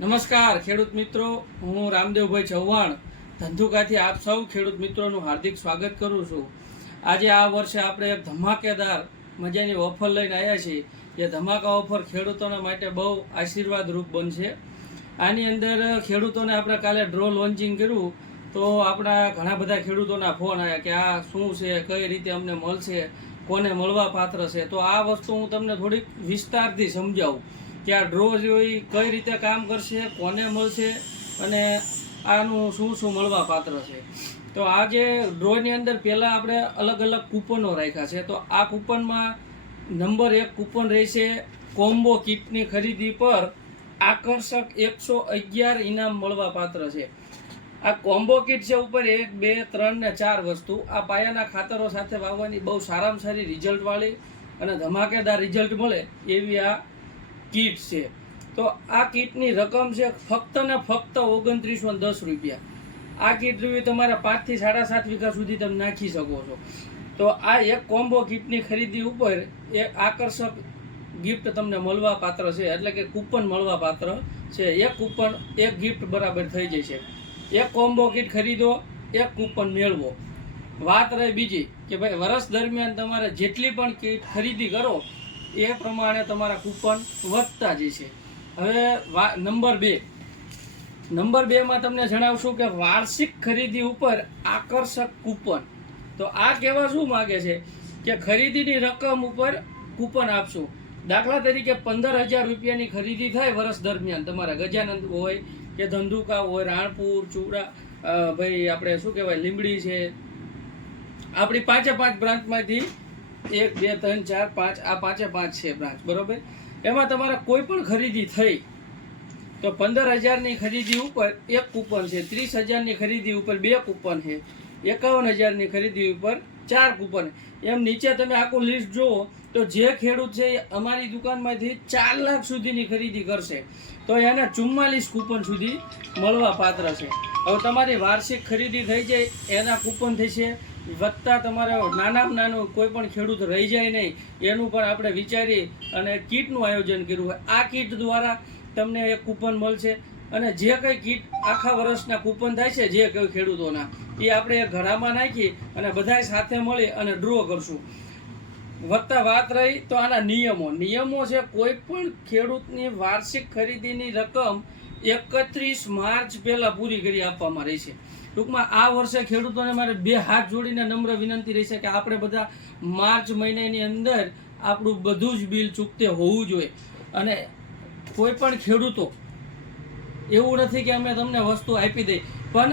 નમસ્કાર ખેડૂત મિત્રો, હું રામદેવભાઈ ચૌહાણ ધંધુકાથી આપ સૌ ખેડૂત મિત્રોનું હાર્દિક સ્વાગત કરું છું. આજે આ વર્ષે આપણે એક ધમાકેદાર મજાની ઓફર લઈને આવ્યા છીએ. એ ધમાકા ઓફર ખેડૂતોના માટે બહુ આશીર્વાદરૂપ બનશે. આની અંદર ખેડૂતોને આપણે કાલે ડ્રો લોન્ચિંગ કર્યું તો આપણા ઘણા બધા ખેડૂતોના ફોન આવ્યા કે આ શું છે, કઈ રીતે અમને મળશે, કોને મળવા પાત્ર છે. તો આ વસ્તુ હું તમને થોડીક વિસ્તારથી સમજાવું કે આ ડ્રો જોઈ કઈ રીતે કામ કરશે, કોને મળશે અને આનું શું શું મળવા પાત્ર છે. તો આ જે ડ્રોની અંદર પહેલાં આપણે અલગ અલગ કૂપનો રાખ્યા છે. તો આ કૂપનમાં નંબર 1 કૂપન રહેશે કોમ્બો કિટની ખરીદી પર આકર્ષક 111 ઇનામ મળવા પાત્ર છે. આ કોમ્બો કિટ છે ઉપર 1, 2, 3 ને 4 વસ્તુ આ પાયાના ખાતરો સાથે વાવવાની બહુ સારામાં સારી રિઝલ્ટવાળી અને ધમાકેદાર રિઝલ્ટ મળે એવી આ કીટ છે. તો આ કીટની રકમ છે ફક્ત ને ફક્ત 2910 રૂપિયા. આ કીટ રૂપિયા તમારા 5 થી 7.5 વીઘા સુધી તમે નાખી શકો છો. તો આ એક કોમ્બો કીટની ખરીદી ઉપર એક આકર્ષક ગિફ્ટ તમને મળવા પાત્ર છે, એટલે કે કૂપન મળવા પાત્ર છે. એક કૂપન એક ગિફ્ટ બરાબર થઈ જશે. એક કોમ્બો કીટ ખરીદો, એક કૂપન મેળવો. વાત રહી બીજી કે ભાઈ વર્ષ દરમિયાન તમારે જેટલી પણ કીટ ખરીદી કરો એ પ્રમાણે તમારા કૂપન વધતા જશે. હવે નંબર 2 માં તમને જણાવશું કે વાર્ષિક ખરીદી ઉપર આકર્ષક કૂપન. તો આ કહેવા શું માગે છે કે ખરીદીની રકમ ઉપર કૂપન આપશું. દાખલા તરીકે 15,000 રૂપિયાની ખરીદી થાય વર્ષ દરમિયાન, તમારા ગજાનંદ હોય કે ધંધુકા હોય, રાણપુર, ચુડા, ભાઈ આપણે શું કહેવાય લીંબડી છે, આપણી 5 બ્રાન્ચમાંથી 1, 2, 3, 4, 5 આ 5 છે બ્રાન્ચ, બરોબર. એમાં તમારે કોઈ પણ ખરીદી થઈ તો 15,000ની ખરીદી ઉપર એક કૂપન છે, 30,000ની ખરીદી ઉપર 2 કૂપન છે, 51,000ની ખરીદી ઉપર 4 કૂપન. એમ નીચે તમે આખું લિસ્ટ જુઓ તો જે ખેડૂત છે એ અમારી દુકાનમાંથી 4 લાખ સુધીની ખરીદી કરશે તો એને 44 કૂપન સુધી મળવા પાત્ર છે. હવે તમારી વાર્ષિક ખરીદી થઈ જાય એના કૂપન થશે વધતા. તમારે નાનામાં નાનું કોઈ પણ ખેડૂત રહી જાય નહીં એનું પણ આપણે વિચારી અને કીટનું આયોજન કર્યું હોય. આ કીટ દ્વારા તમને એક કૂપન મળશે અને જે કંઈ કીટ આખા વર્ષના કૂપન થાય છે જે કંઈ ખેડૂતોના એ આપણે ઘડામાં નાખી અને બધા સાથે મળી અને ડ્રો કરશું. વધતા વાત રહી તો આના નિયમો છે. કોઈ પણ ખેડૂતની વાર્ષિક ખરીદીની રકમ 31 માર્ચ પહેલાં પૂરી કરી આપવામાં રહેશે. ટૂંકમાં આ વર્ષે ખેડૂતોને મારે 2 હાથ જોડીને નમ્ર વિનંતી રહેશે કે આપણે બધા માર્ચ મહિનાની અંદર આપણું બધું જ બિલ ચૂકતે હોવું જોઈએ. અને કોઈ પણ ખેડૂતો એવું નથી કે અમે તમને વસ્તુ આપી દઈ, પણ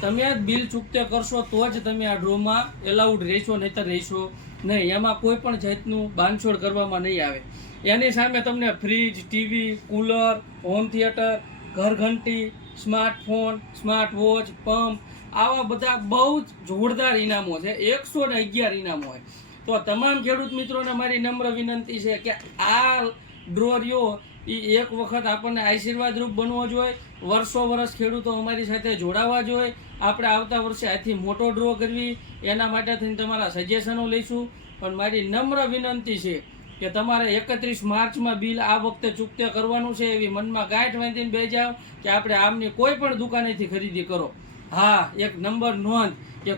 તમે બિલ ચૂકતે કરશો તો જ તમે આ ડ્રોમાં એલાઉડ રહેશો, નહીંતર રહેશો નહીં. એમાં કોઈ પણ જાતનું બાંધછોડ કરવામાં નહીં આવે. એની સામે તમને fridge, TV, cooler, home theatre, ઘરઘંટી, સ્માર્ટફોન, સ્માર્ટ વોચ, પંપ આવા બધા બહુ જ જોરદાર ઇનામો છે. 111 ઇનામો હોય. તો તમામ ખેડૂત મિત્રોને મારી નમ્ર વિનંતી છે કે આ ડ્રો રહ્યો એ એક વખત આપણને આશીર્વાદરૂપ બનવો જોઈએ. વર્ષો ખેડૂતો અમારી સાથે જોડાવા જોઈએ. આપણે આવતા વર્ષે આથી મોટો ડ્રો કરવી એના માટે થઈને તમારા સજેશનો લઈશું. પણ મારી નમ્ર વિનંતી છે કે તમારે 31 માર્ચમાં બિલ આ વખતે ચૂકતે કરવાનું છે. એવી મનમાં ગાંઠ બાંધીને બે જાઓ કે આપણે આમની કોઈ પણ દુકાનેથી ખરીદી કરો. હા, એક નંબર નોંધ કે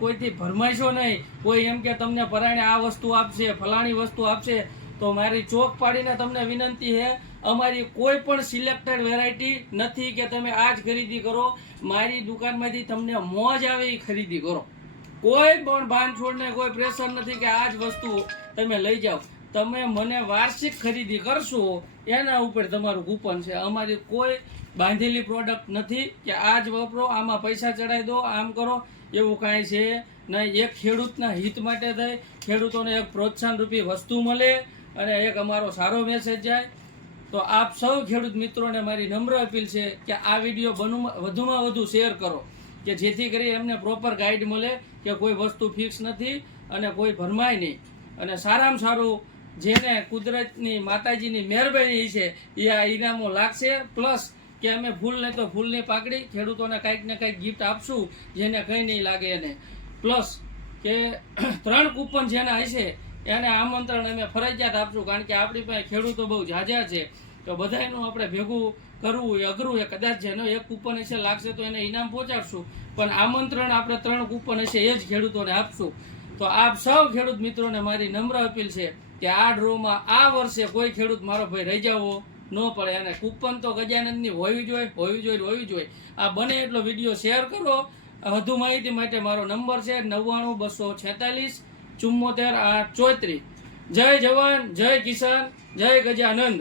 કોઈથી ભરમાઈશો નહીં. કોઈ એમ કે તમને પરાણે આ વસ્તુ આપશે, ફલાણી વસ્તુ આપશે, તો મારી ચોક પાડીને તમને વિનંતી છે અમારી કોઈ પણ સિલેક્ટેડ વેરાયટી નથી કે તમે આ જ ખરીદી કરો. મારી દુકાનમાંથી તમને મોજ આવે એ ખરીદી કરો. કોઈ પણ બાંધછોડને કોઈ પ્રેશર નથી કે આ જ વસ્તુ તમે લઈ જાઓ. તમે મને વાર્ષિક ખરીદી કરશો એના ઉપર તમારું કૂપન છે. અમારી કોઈ બાંધેલી પ્રોડક્ટ નથી કે આ જ વાપરો, આમાં પૈસા ચડાવી દો, આમ કરો, એવું કાંઈ છે નહીં. એક ખેડૂતના હિત માટે થઈ ખેડૂતોને એક પ્રોત્સાહન રૂપી વસ્તુ મળે અને એક અમારો સારો મેસેજ જાય. તો આપ સૌ ખેડૂત મિત્રોને મારી નમ્ર અપીલ છે કે આ વિડીયો વધુમાં વધુ શેર કરો કે જેથી કરી એમને પ્રોપર ગાઈડ મળે કે કોઈ વસ્તુ ફિક્સ નથી અને કોઈ ભરમાય નહીં. અને સારામાં સારું જેને કુદરતની માતાજીની મહેરબાની છે એ આ ઇનામો લાગશે. પ્લસ કે અમે ફૂલ નહીં તો ફૂલની પાકડી ખેડૂતોને કાંઈક ને કાંઈક ગિફ્ટ આપશું જેને કંઈ નહીં લાગે એને. પ્લસ કે 3 કૂપન જેના હશે એને આમંત્રણ અમે ફરજિયાત આપશું, કારણ કે આપણી પાસે ખેડૂતો બહુ ઝાઝા છે. તો બધાનું આપણે ભેગું કરવું એ અઘરું. એ કદાચ જેનો એક કૂપન હશે લાગશે તો એને ઇનામ પહોંચાડશું, પણ આમંત્રણ આપણે 3 કૂપન હશે એ જ ખેડૂતોને આપશું. તો આપ સૌ ખેડૂત મિત્રોને મારી નમ્ર અપીલ છે કે આ ડ્રોમાં આ વર્ષે કોઈ ખેડૂત મારો ભાઈ રહી જવો ન પડે. અને કૂપન તો ગજાનંદની હોવી જોઈએ. આ બને એટલો વિડીયો શેર કરો. વધુ માહિતી માટે મારો નંબર છે 99 246 74 834. જય જવાન, જય કિસાન, જય ગજાનંદ.